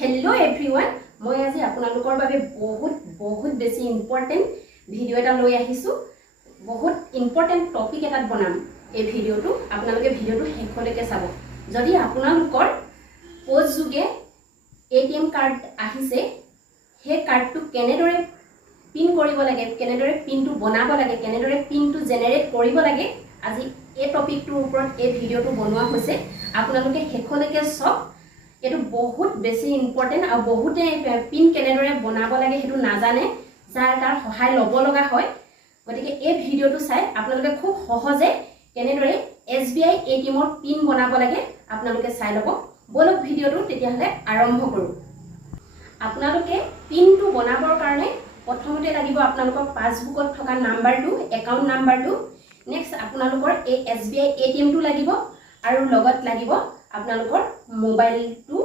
Hello everyone, মই আজি আপোনালোকৰ বাবে বহুত বেছি ইম্পৰ্টেন্ট ভিডিও এটা লৈ আহিছো। বহুত ইম্পৰ্টেন্ট টপিক এটা বনাম। এই ভিডিওটো আপোনালোকে ভিডিওটো শেষলৈকে চাব। যদি আপোনালোকৰ পোজ যুগে এটিএম কাৰ্ড আহিছে, সেই কাৰ্ডটো কেনেদৰে পিন কৰিব লাগে, কেনেদৰে পিনটো বনাব লাগে, কেনেদৰে পিনটো জেনাৰেট কৰিব লাগে, আজি এই টপিকটোৰ ওপৰত এই ভিডিওটো বনোৱা হৈছে। আপোনালোকে শেষলৈকে চাওক। এটো বহুত বেছি ইম্পৰ্টেন্ট আৰু বহুতে পিন কেনেদৰে বনাব লাগে হেতু নাজানে, যাৰ তাৰ সহায় লব লগা হয়। গতিকে এই ভিডিওটো চাই আপোনালোকে খুব সহজে কেনেদৰে SBI ATM ৰ পিন বনাব লাগে আপোনালোকে চাই লব। বলক ভিডিওটো তেতিয়াহলে আৰম্ভ কৰো। আপোনালোকে পিনটো বনাবৰ কাৰণে প্ৰথমতে লাগিব আপোনালোকৰ পাছবুকত থকা নাম্বাৰটো, একাউণ্ট নাম্বাৰটো। নেক্সট আপোনালোকৰ এই SBI ATM টো লাগিব আৰু লগত লাগিব আপোনালোকৰ মোবাইলটো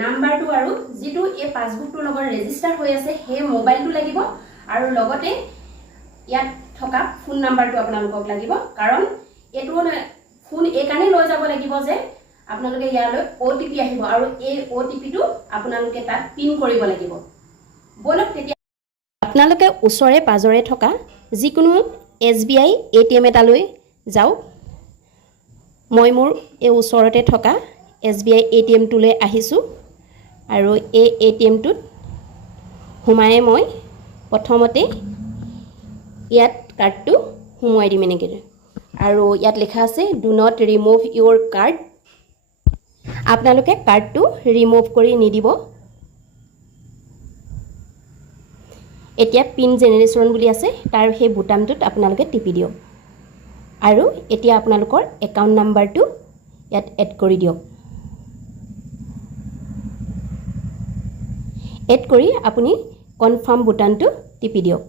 নাম্বাৰটো আৰু যেটো এই পাছবুকটোৰ লগত ৰেজিষ্টাৰ হৈ আছে সেই মোবাইলটো লাগিব আৰু লগতে ইয়াত থকা ফোন নাম্বাৰটো আপোনালোকক লাগিব। কাৰণ এটো ফোন এই কাৰণে লৈ যাব লাগিব যে আপোনালোকে ইয়ালৈ OTP আহিব আৰু এই OTP টো আপোনালোকে তাত পিন কৰিব লাগিব। বলক তেতিয়া আপোনালোকে ওচৰে পাজৰে থকা যিকোনো SBI ATM এটালৈ যাওক। মই মোৰ এই ওচৰতে থকা SBI ATM টোলৈ আহিছো আৰু এই ATM টোত হুমায়ে মই প্ৰথমতে ইয়াত কাৰ্ডটো হুমাই দিম এনেকৈ আৰু ইয়াত লেখা আছে do not remove Euro card. আপোনালোকে কাৰ্ডটো ৰিমুভ কৰি নিদিব। এতিয়া পিন জেনাৰেশ্যন বুলি আছে, তাৰ সেই বুটামটোত আপোনালোকে টিপি দিয়ক আৰু এতিয়া আপোনালোকৰ একাউণ্ট নাম্বাৰটো ইয়াত এড কৰি দিয়ক। এড কৰি আপুনি কনফাৰ্ম বুটামটো টিপি দিয়ক।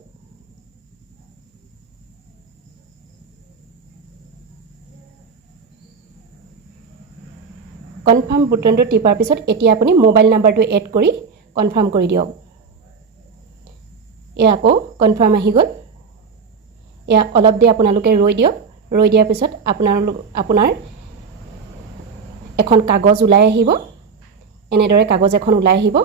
কনফাৰ্ম বুটামটো টিপাৰ পিছত এতিয়া আপুনি মোবাইল নাম্বাৰটো এড কৰি কনফাৰ্ম কৰি দিয়ক। এয়া আকৌ কনফাৰ্ম আহি গ'ল। এয়া অলপ দেৰি আপোনালোকে ৰৈ দিয়ক। ৰৈ দিয়াৰ পিছত আপোনাৰ এখন কাগজ ওলাই আহিব। এনেদৰে কাগজ এখন ওলাই আহিব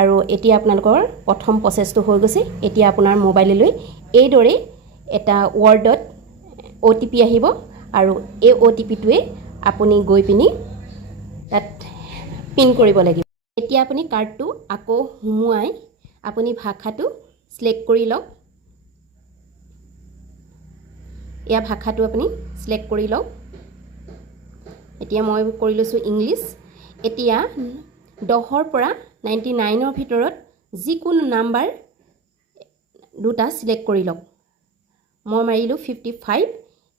আৰু এতিয়া আপোনালোকৰ প্ৰথম প্ৰচেছটো হৈ গৈছে। এতিয়া আপোনাৰ মোবাইললৈ এইদৰে এটা ৱৰ্ডত OTP আহিব আৰু এই OTPটোৱে আপুনি গৈ পিনি তাত পিন কৰিব লাগিব। এতিয়া আপুনি কাৰ্ডটো আকৌ হুমুৱাই আপুনি ভাষাটো সিলেক্ট কৰি লওক। এয়া ভাষাটো আপুনি সিলেক্ট কৰি লওক। এতিয়া মই কৰি লৈছোঁ ইংলিছ। এতিয়া 10ৰ পৰা 99ৰ ভিতৰত যিকোনো নাম্বাৰ দুটা সিলেক্ট কৰি লওক। মই মাৰিলোঁ 55।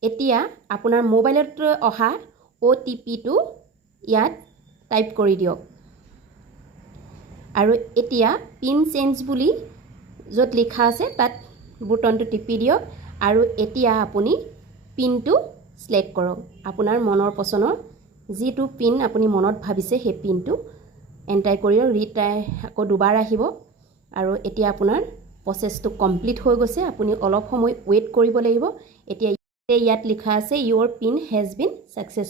এতিয়া আপোনাৰ মোবাইলত অহা OTPটো ইয়াত টাইপ কৰি দিয়ক আৰু এতিয়া পিন চেঞ্জ বুলি য'ত লিখা আছে তাত বুটনটো টিপি দিয়ক আৰু এতিয়া আপুনি পিনটো সিলেক্ট কৰক। আপোনাৰ মনৰ পছন্দৰ যিটো পিন আপুনি মনত ভাবিছে সেই পিনটো এণ্টাৰ কৰি ৰিট্ৰাই আকৌ দুবাৰ আহিব আৰু এতিয়া আপোনাৰ প্ৰচেছটো কমপ্লিট হৈ গৈছে। আপুনি অলপ সময় ৱেইট কৰিব লাগিব। এতিয়া ইয়াত লিখা আছে ইউৰ পিন হেজ বিন ছাকচেছফুল।